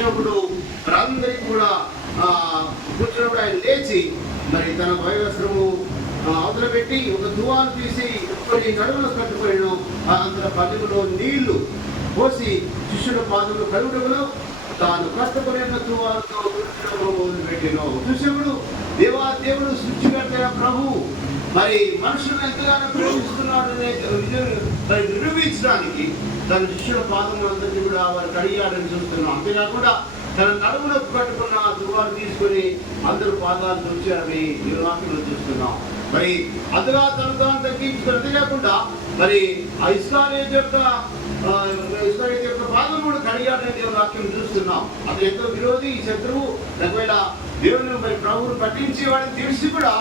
వచ్చినప్పుడు అందరికీ కూడా కూర్చున్నప్పుడు ఆయన లేచి మరి తన వస్త్రము అవతల పెట్టి ఒక దువాలు తీసి కొన్ని నడుములు కట్టుకోవడం, అందులో పల్లెములో నీళ్లు పోసి శిష్యుల పాదములు కడుగుటమును తాను కట్టుకునే దువాలతో మొదలుపెట్టిన శిష్యుడు దేవుడు సృష్టికర్త ప్రభు మరి మనుషులను ఎంతగానో ప్రేమిస్తున్నాడు మరి నిరూపించడానికి తన శిష్యుల పాదములందరినీ కూడా వారు కడిగాడని చూస్తున్నాం. అంతేకాకుండా తన నడుములకు కట్టుకున్న దువాలు తీసుకొని అందరూ పాదాలు తుడిచారని ఈ వాక్యంలో చూస్తున్నాం. మరి అందుగా తను తాను తగ్గించుకుని అంతేకాకుండా మరి ఆ ఇస్రాయేలు యొక్క పాదం కూడా కడిగాడని దేవుని వాక్యం చూస్తున్నాం. అది ఎంతో విరోధి శత్రువు, ఒకవేళ దేవుని మరి ప్రభువును పట్టించేవాడిని తెలిసి కూడా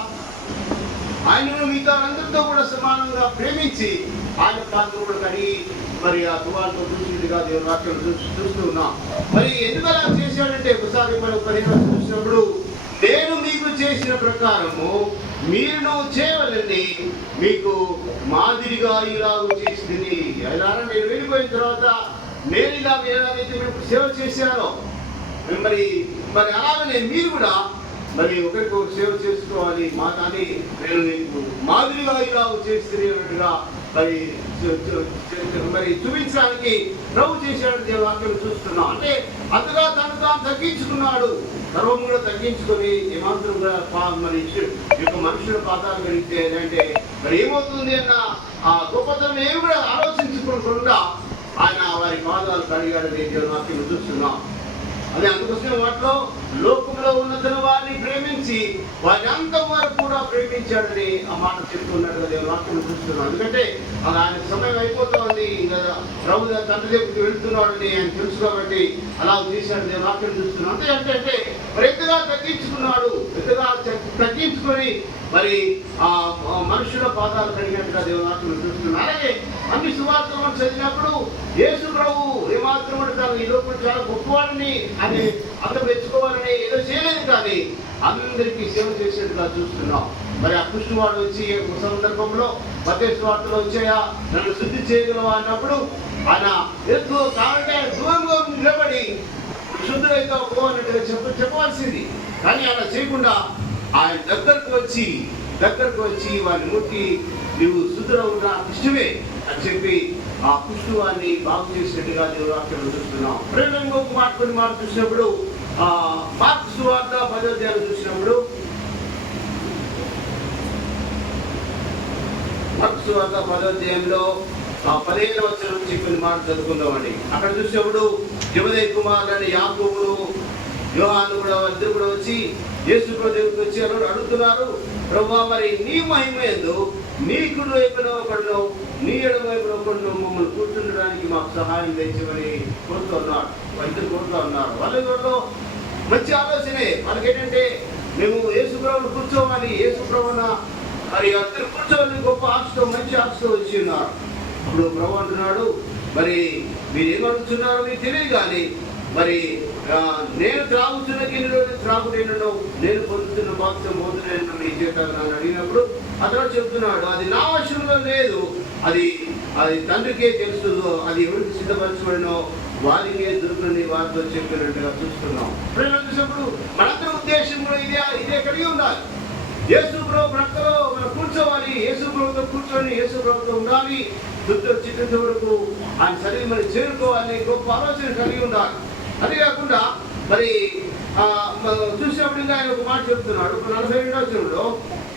ఆయనను మిగతా అందరితో కూడా సమానంగా ప్రేమించి ఆయన పాత్ర కూడా కడిగి మరి ఆ దువాలతో చూసినట్టుగా దేవుని వాక్యం చూస్తూ ఉన్నాం. మరి ఎందుకు అలా చేశాడంటే ఒకసారి మనం 15 చూసినప్పుడు నేను మీకు చేసిన ప్రకారము మీరు చేయవలని మీకు మాదిరిగా ఇలా చేసింది. ఎలా నేను వెళ్ళిపోయిన తర్వాత నేను ఎలాగైతే మీకు సేవ చేశానో మరి అలాగనే మీరు కూడా మరి ఒకరికొకరు సేవ చేసుకోవాలి. కానీ నేను నీకు మాదిరిగా ఇలా చేస్తున్నట్టుగా మరి చూపించడానికి ప్రభు చేశాడు దేవుని వాక్యం చూస్తున్నాం. అంటే అంతగా తను తాను తగ్గించుకున్నాడు, సర్వం కూడా తగ్గించుకొని ఏమాత్రం కూడా మరి యొక్క మనుషుల పాదాలు కలిగితే అంటే మరి ఏమవుతుంది అన్న ఆ గొప్పతనం ఏమి కూడా ఆలోచించుకోకుండా ఆయన వారి పాదాలు కడిగాడని దేవుని వాక్యం చూస్తున్నాం. అదే అందుకోసమే వాటిలో లోకంలో ఉన్న వారిని ప్రేమించి వారి అంతం వారు కూడా ప్రేమించాడని ఆ మాట చెప్తున్నట్టుగా దేవుని వాక్యం చూస్తున్నాం. ఎందుకంటే ఆయన సమయం అయిపోతుంది, ప్రభు తండ్రి దగ్గరికి వెళ్తున్నాడని ఆయన తెలుసు కాబట్టి అలా చేశాడు దేవుని వాక్యం చూస్తున్నాం. అంటే మరి ఎంతగా తగ్గించుకున్నాడు, ఎంతగా తగ్గించుకొని మరి ఆ మనుషుల పాదాలు కడిగినట్టుగా దేవుని వాక్యం చూస్తున్నాం. అలాగే అన్ని సువార్తలను చదివినప్పుడు యేసు ప్రభు ఏమాత్రం తను ఈ లోపల చాలా గొప్పవాడిని అని అందరూ మెచ్చుకోవాలని ఏదో చేయలేదు, కానీ అందరికీ సేవ చేసేట్టుగా చూస్తున్నాం. మరి ఆ కృష్ణవాడు వచ్చి సందర్భంలో మత్తయి వార్తలో వచ్చాయా నన్ను శుద్ధి చేయగలవా అన్నప్పుడు ఆయన ఎందుకు కావాలంటే దూరంగా నిలబడి శుద్ధులైతే ఒప్పుకోవాలంటే చెప్పవలసింది, కానీ అలా చేయకుండా ఆయన దగ్గరకు వచ్చి వారి ముట్టి నువ్వు శుద్ధులవు నాకు ఇష్టమే అని చెప్పి ఆ కుష్ఠువాన్ని బాగు చేసినట్టుగా దేవుని వాక్యం చూస్తున్నాం. ప్రేమ కొన్ని మాట చూసినప్పుడు మార్కు సువార్త 10వ అధ్యాయం చూసినప్పుడు మార్కు సువార్త 10వ అధ్యాయంలో 15వ వచనం నుంచి కొన్ని మాట చదువుకుందామండి. అక్కడ చూసినప్పుడు జబదేయి కుమారులని యాకోబును యోహాను కూడా ఇద్దరు కూడా వచ్చి యేసు ప్రభువుకి వచ్చి అడుగుతున్నారు, ప్రభువా మరి నీ మహిమ యందు నీ కుడి వైపున ఒకడును నీ ఎడమ వైపున ఒకడును మమ్మల్ని కూర్చుండడానికి మాకు సహాయం తెచ్చమని కోరుతూ ఉన్నారు. వాళ్ళలో మంచి ఆలోచనే. వాళ్ళకి ఏంటంటే మేము యేసు ప్రభువును కూర్చోవాలి, యేసు ప్రభువున మరి అందరు కూర్చోవాలని గొప్ప ఆశతో మంచి ఆశతో వచ్చి ఉన్నారు. ఇప్పుడు ప్రభు అంటున్నాడు, మరి మీరు ఏమడుగుతున్నారో మీకు తెలియదు, కానీ మరి నేను త్రాగుతున్న గిన్నెలో త్రాగునేను, నేను పొందుతున్న బాక్సం పోతున్న మీ చేత నన్ను అడిగినప్పుడు అతను చెప్తున్నాడు, అది నా వశంలో లేదు, అది తండ్రికే తెలుసు, అది ఎవరికి సిద్ధపరచబడినో వారికే దొరుకుని వారితో చెప్పినట్టుగా చూస్తున్నాం. చూసినప్పుడు మనందరి ఉద్దేశం కూడా ఇదే కలిగి ఉండాలి. యేసు ప్రభు భక్తులు మనం కూర్చోవాలి, యేసు ప్రభుతో కూర్చొని యేసు ప్రభుతో ఉండాలి, చిట్ట వరకు ఆయన శరీరం మనం చేరుకోవాలి, గొప్ప ఆలోచన కలిగి ఉండాలి. అదే కాకుండా మరి చూసినప్పుడు ఇంకా ఆయన ఒక మాట చెప్తున్నాడు. 42వ వచనంలో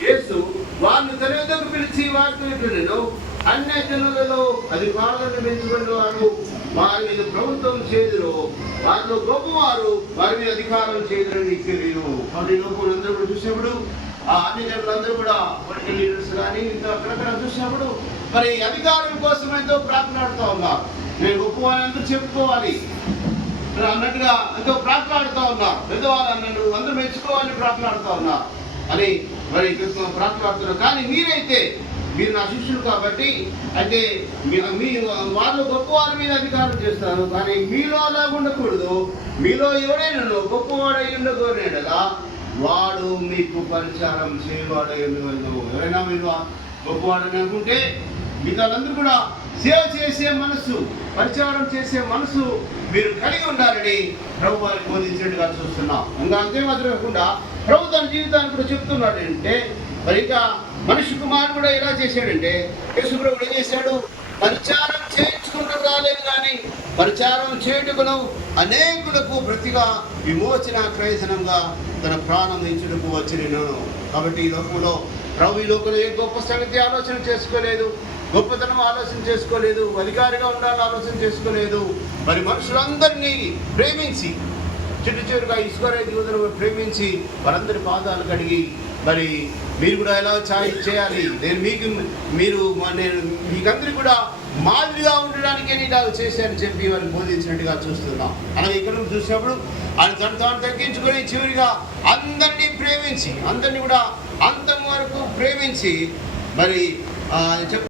యేసు వారిని తన యొద్దకు పిలిచి వారితో నేను అన్య జనులలో అధికారులను పెంచబడిన వారు వారి మీద ప్రభుత్వం చేదురు, వారిలో గొప్పవారు వారి మీద అధికారం చేదురని నీకు తెలియదు. మరి లోపలందరూ కూడా చూసినప్పుడు అన్ని జనులందరూ కూడా పొలిటికల్ లీడర్స్ కానీ ఇంత అక్కడక్కడ చూసినప్పుడు మరి అధికారం కోసం ఎంతో ప్రార్థనాడుతూ ఉన్నారు. నేను గొప్పవారిని ఎంతో చెప్పుకోవాలి అన్నట్టుగా ఎంతో ప్రార్థనాడుతూ ఉన్నారు. పెద్దవాళ్ళు అన్నట్టు అందరూ మెచ్చుకోవాలని ప్రార్థనాడుతూ ఉన్నారు అని మరి ప్రార్థనాడుతున్నారు. కానీ మీరు నా శిష్యులు కాబట్టి అయితే మీ వాళ్ళు గొప్పవారి మీద అధికారం చేస్తారు, కానీ మీలో అలా ఉండకూడదు. మీలో ఎవడైనా గొప్పవాడై ఉండకూడదా వాడు మీకు పరిచారం చేయవాడై ఉండగలదు. ఎవరైనా మీరు గొప్పవాడని అనుకుంటే మిగతాలందరూ కూడా సేవ చేసే మనసు, పరిచారం చేసే మనసు మీరు కలిగి ఉండాలని ప్రభు వారికి బోధించినట్టుగా చూస్తున్నాం. ఇంకా అంతే మాత్రం కాకుండా ప్రభు తన జీవితాన్ని కూడా చెప్తున్నాడు. అంటే మరి ఇంకా మనిషి కుమారుడు కూడా ఎలా చేశాడంటే, యేసు ప్రభు ఏం చేశాడు? పరిచారం చేయించుకుంటూ రాలేదు కానీ పరిచారం చేయుటకును అనేకులకు ప్రతిగా విమోచన ప్రయోజనంగా తన ప్రాణం ఇచ్చుటకు వచ్చిన. కాబట్టి ఈ లోకంలో ప్రభు ఈ లోకంలో ఏ గొప్ప సంగతి ఆలోచన చేసుకోలేదు, గొప్పతనం ఆలోచన చేసుకోలేదు, అధికారిగా ఉండాలని ఆలోచన చేసుకోలేదు. మరి మనుషులందరినీ ప్రేమించి చిట్టు చివరిగా ఈశ్వర దిగుదలను ప్రేమించి వారందరి పాదాలు కడిగి, మరి మీరు కూడా ఎలా చేయాలి, నేను మీకందరికీ కూడా మాదిరిగా ఉండడానికే నేను ఇలా చేశానని చెప్పి వారిని బోధించినట్టుగా చూస్తున్నాం. అలాగే ఇక్కడ చూసినప్పుడు ఆయన తాను తగ్గించుకొని చివరిగా అందరినీ ప్రేమించి, అందరినీ కూడా అంతం వరకు ప్రేమించి మరి